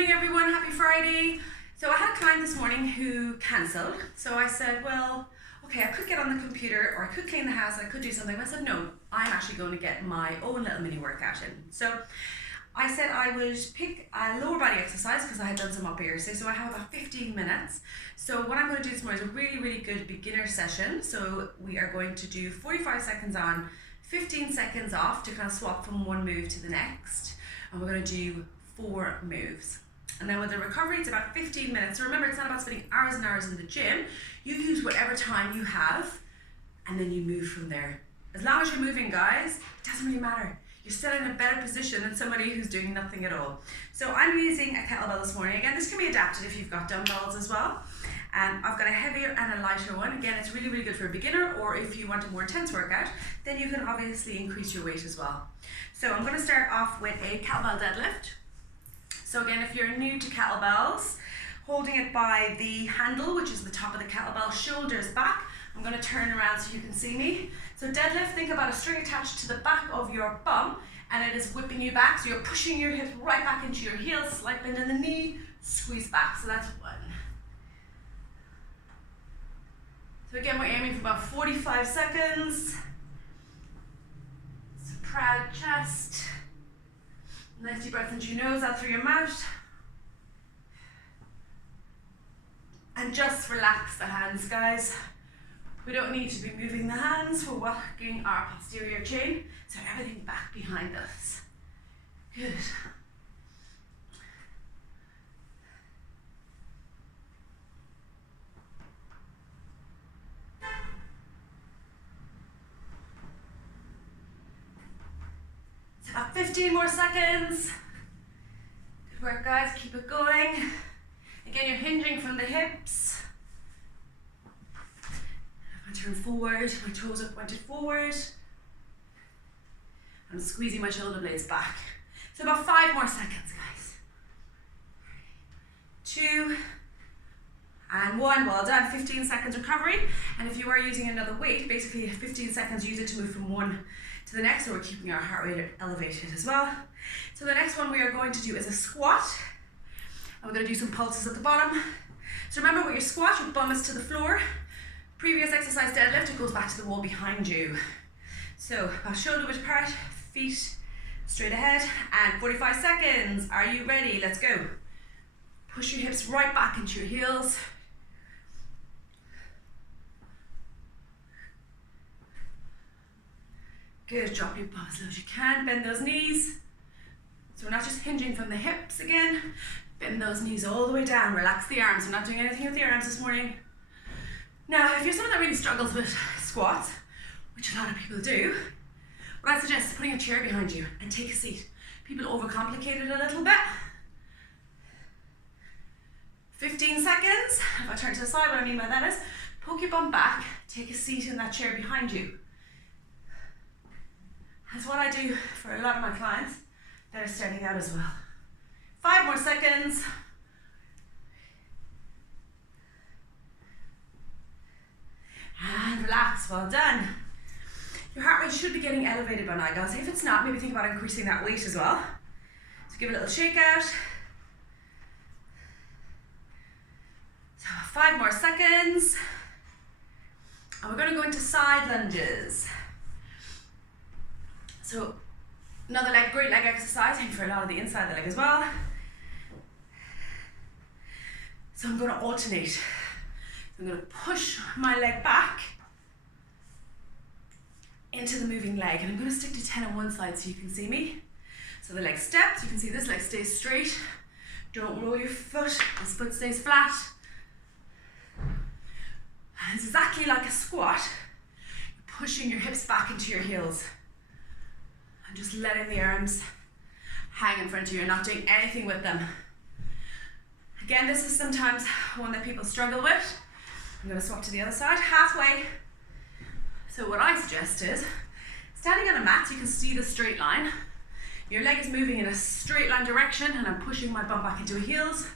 morning everyone, happy Friday. So I had a client this morning who cancelled. So I said, well, okay, I could get on the computer or I could clean the house, I could do something. I said, no, I'm actually going to get my own little mini workout in. So I said I would pick a lower body exercise because I had done some upper yesterday. So I have about 15 minutes. So what I'm going to do this morning is a really, really good beginner session. So we are going to do 45 seconds on, 15 seconds off to kind of swap from one move to the next. And we're going to do 4 moves. And then with the recovery, it's about 15 minutes. So remember, it's not about spending hours and hours in the gym. You use whatever time you have, and then you move from there. As long as you're moving, guys, it doesn't really matter. You're still in a better position than somebody who's doing nothing at all. So I'm using a kettlebell this morning. Again, this can be adapted if you've got dumbbells as well. I've got a heavier and a lighter one. Again, it's really, really good for a beginner, or if you want a more intense workout, then you can obviously increase your weight as well. So I'm going to start off with a kettlebell deadlift. So again, if you're new to kettlebells, holding it by the handle, which is the top of the kettlebell, shoulders back. I'm going to turn around so you can see me. So deadlift, think about a string attached to the back of your bum, and it is whipping you back. So you're pushing your hips right back into your heels, slight bend in the knee, squeeze back. So that's 1. So again, we're aiming for about 45 seconds. So proud chest. Nice deep breath into your nose, out through your mouth. And just relax the hands, guys. We don't need to be moving the hands. We're working our posterior chain. So everything back behind us. Good. About 15 more seconds. Good work, guys, keep it going. Again, you're hinging from the hips. If I turn forward, my toes are pointed forward. I'm squeezing my shoulder blades back. So about 5 more seconds, guys. 2, and 1, well done. 15 seconds recovery. And if you are using another weight, basically 15 seconds, use it to move from one to the next, so we're keeping our heart rate elevated as well. So the next one we are going to do is a squat. And we're going to do some pulses at the bottom. So remember, with your squat, your bum is to the floor. Previous exercise deadlift, it goes back to the wall behind you. So about shoulder width apart, feet straight ahead, and 45 seconds. Are you ready? Let's go. Push your hips right back into your heels. Good, drop your bum as low as you can, bend those knees. So we're not just hinging from the hips again, bend those knees all the way down, relax the arms. We're not doing anything with the arms this morning. Now, if you're someone that really struggles with squats, which a lot of people do, what I suggest is putting a chair behind you and take a seat. People overcomplicate it a little bit. 15 seconds. If I turn to the side, what I mean by that is, poke your bum back, take a seat in that chair behind you. That's what I do for a lot of my clients that are starting out as well. 5 more seconds. And relax, well done. Your heart rate should be getting elevated by now, guys. If it's not, maybe think about increasing that weight as well. So give it a little shake out. So 5 more seconds. And we're going to go into side lunges. So another great leg exercise, and for a lot of the inside of the leg as well. So I'm going to alternate. I'm going to push my leg back into the moving leg, and I'm going to stick to 10 on one side so you can see me. So the leg steps, you can see this leg stays straight. Don't roll your foot, this foot stays flat. And it's exactly like a squat. You're pushing your hips back into your heels. And just letting the arms hang in front of you. You're not doing anything with them. Again, this is sometimes one that people struggle with. I'm going to swap to the other side, halfway. So what I suggest is, standing on a mat, so you can see the straight line. Your leg is moving in a straight line direction, and I'm pushing my bum back into the heels.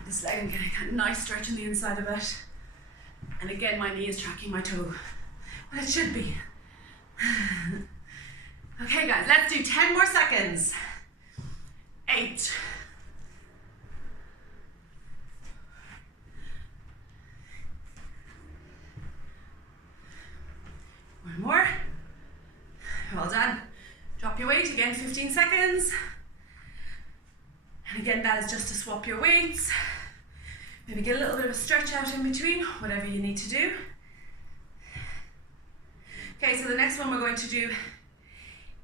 And this leg, I'm getting a nice stretch on the inside of it. And again, my knee is tracking my toe. Well, it should be. Okay guys, let's do 10 more seconds. 8. One more. Well done. Drop your weight again, 15 seconds. And again, that is just to swap your weights. Maybe get a little bit of a stretch out in between, whatever you need to do. Okay, so the next one we're going to do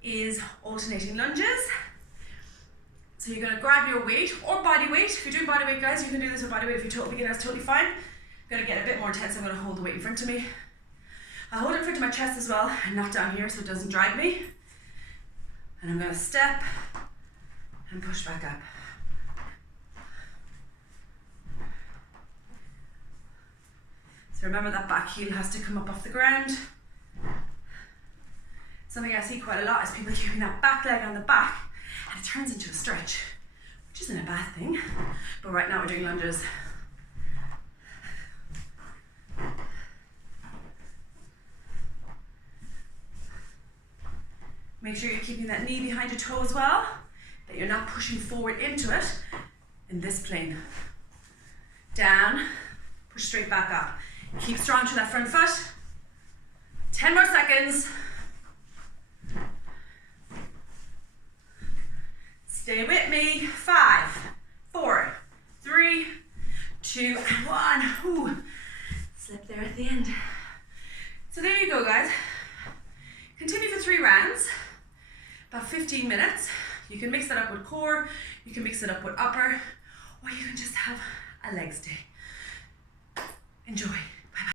is alternating lunges. So you're gonna grab your weight or body weight. If you're doing body weight, guys, you can do this with body weight. If you're total beginner, that's totally fine. I'm gonna get a bit more intense. I'm gonna hold the weight in front of me. I'll hold it in front of my chest as well, and not down here so it doesn't drag me. And I'm gonna step and push back up. So remember that back heel has to come up off the ground. Something I see quite a lot is people keeping that back leg on the back and it turns into a stretch, which isn't a bad thing. But right now we're doing lunges. Make sure you're keeping that knee behind your toe as well, that you're not pushing forward into it in this plane. Down, push straight back up. Keep strong to that front foot. 10 more seconds. Stay with me. 5, 4, 3, 2, and 1. Ooh, slip there at the end. So there you go, guys. Continue for 3 rounds, about 15 minutes. You can mix it up with core, you can mix it up with upper, or you can just have a legs day. Enjoy.